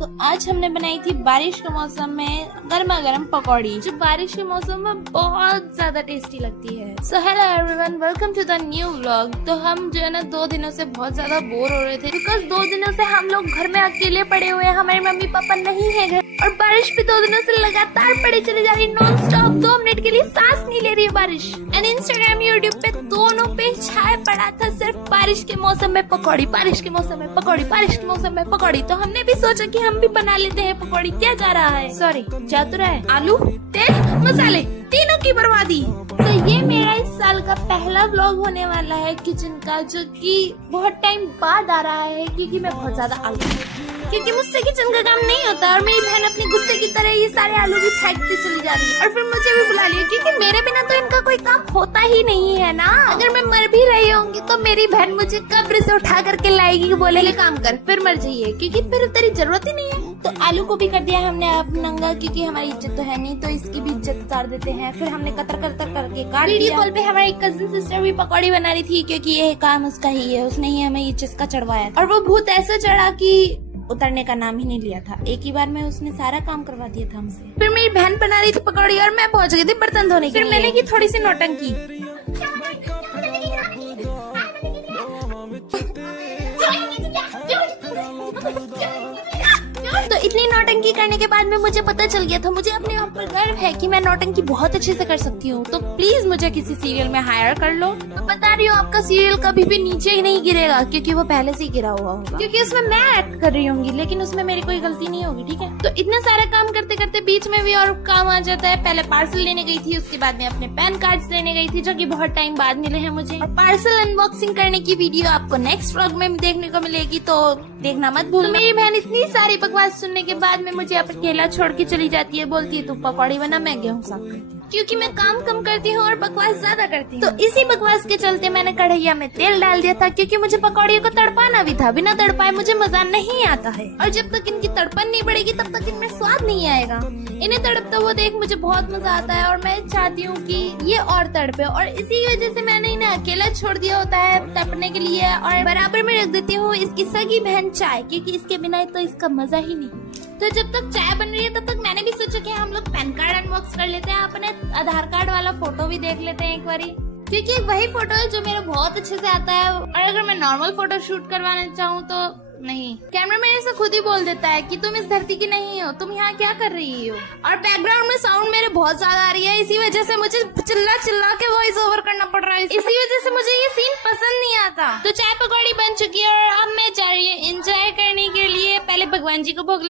तो आज हमने बनाई थी बारिश के मौसम में गर्मा गर्म पकौड़ी, जो बारिश के मौसम में बहुत ज्यादा टेस्टी लगती है। So hello everyone, welcome to the new vlog. तो हम जो है ना 2 दिनों से बहुत ज्यादा बोर हो रहे थे, बिकॉज 2 दिनों से हम लोग घर में अकेले पड़े हुए हैं, हमारे मम्मी पापा नहीं है घर, और बारिश भी 2 दिनों से लगातार पड़ी चली जा रही, नॉन स्टॉप। 2 मिनट के लिए सांस नहीं ले रही है बारिश। एंड इंस्टाग्राम यूट्यूब पे दोनों पे छाया पड़ा था सिर्फ बारिश के मौसम में पकौड़ी, बारिश के मौसम में पकौड़ी, बारिश के मौसम में पकौड़ी। तो हमने भी सोचा कि हम भी बना लेते हैं पकौड़ी। क्या जा रहा है, सॉरी जा तो रहा है, आलू, तेल, मसाले, तीनों की बर्बादी। तो ये मेरा इस साल का पहला व्लॉग होने वाला है किचन का, जो कि बहुत टाइम बाद आ रहा है, क्योंकि मैं बहुत ज्यादा आलू, क्योंकि मुझसे किचन का काम नहीं होता, और मेरी बहन अपने गुस्से की तरह ये सारे आलू भी फेंकती चली जा रही है, और फिर मुझे भी बुला लिया, क्योंकि मेरे बिना तो इनका कोई काम होता ही नहीं है ना। अगर मैं मर भी रही होंगी तो मेरी बहन मुझे कब्र से उठा करके लाएगी, बोलेगी काम कर, फिर मर जाइए, क्योंकि फिर तेरी जरूरत ही नहीं है। तो आलू को भी कर दिया हमने अब नंगा, क्योंकि हमारी इज्जत तो है नहीं, तो इसकी भी इज्जत उतार देते हैं। फिर हमने कतर कतर करके काट दिया। वीडियो कॉल पे हमारी कजिन सिस्टर भी पकौड़ी बना रही थी, क्योंकि ये काम उसका ही है, उसने ही हमें ये चस्का चढ़वाया, और वो भूत ऐसा चढ़ा कि उतरने का नाम ही नहीं लिया था। एक ही बार में उसने सारा काम करवा दिया था हमसे। फिर मेरी बहन बना रही थी पकौड़ी, और मैं पहुंच गई थी बर्तन धोने के लिए। फिर मैंने की थोड़ी सी नौटंकी। तो इतनी नौटंकी करने के बाद में मुझे पता चल गया था, मुझे अपने आप पर गर्व है कि मैं नौटंकी बहुत अच्छे से कर सकती हूँ। तो प्लीज मुझे किसी सीरियल में हायर कर लो। तो बता रही हूँ, आपका सीरियल कभी भी नीचे ही नहीं गिरेगा, क्योंकि वो पहले से ही गिरा हुआ होगा, क्योंकि उसमें मैं एक्ट कर रही होंगी, लेकिन उसमें मेरी कोई गलती नहीं होगी, ठीक है। तो इतना सारा काम करते करते बीच में भी और काम आ जाता है। पहले पार्सल लेने गई थी, उसके बाद में अपने पैन कार्ड्स लेने गई थी, जो कि बहुत टाइम बाद मिले हैं मुझे। और पार्सल अनबॉक्सिंग करने की वीडियो आपको नेक्स्ट व्लॉग में देखने को मिलेगी, तो देखना मत भूलना। मेरी बहन इतनी सारी बकवास सुनने के बाद में मुझे अकेला छोड़ के चली जाती है, बोलती है तू पकौड़ी बना, मैं गेहूं साफ करती हूँ, क्योंकि मैं काम कम करती हूँ और बकवास ज्यादा करती हूँ। तो इसी बकवास के चलते मैंने कढ़ैया में तेल डाल दिया था, क्योंकि मुझे पकौड़ियों को तड़पाना भी था। बिना तड़पाए मुझे मजा नहीं आता है, और जब तक इनकी तड़पन नहीं बढ़ेगी तब तक इनमें स्वाद नहीं आएगा। इन्हें तड़पता हुआ देख मुझे बहुत मजा आता है, और मैं चाहती हूँ कि ये और तड़पे, और इसी वजह से मैंने इन्हें अकेला छोड़ दिया होता है तड़पने के लिए, और बराबर में रख देती हूँ इसकी सगी बहन चाय, क्योंकि इसके बिना तो इसका मजा ही नहीं। तो जब तक चाय बन रही है तब तक मैंने भी सोचा कि हम लोग पैन कार्ड अनबॉक्स कर लेते हैं, अपने आधार कार्ड वाला फोटो भी देख लेते हैं एक बारी, क्योंकि वही फोटो है जो मेरा बहुत अच्छे से आता है। और अगर मैं नॉर्मल फोटो शूट करवाना चाहूँ तो नहीं, कैमरामैन ऐसा खुद ही बोल देता है कि तुम इस धरती की नहीं हो, तुम यहाँ क्या कर रही हो। और बैकग्राउंड में साउंड मेरे बहुत ज्यादा आ रही है, इसी वजह से मुझे चिल्ला चिल्ला के वॉइस ओवर करना पड़ रहा है, इसी वजह से मुझे ये सीन पसंद नहीं आता। तो चाय पकौड़ी बन चुकी है, और अब मैं जा रही हूँ एंजॉय करने के लिए। पहले भगवान जी को भोग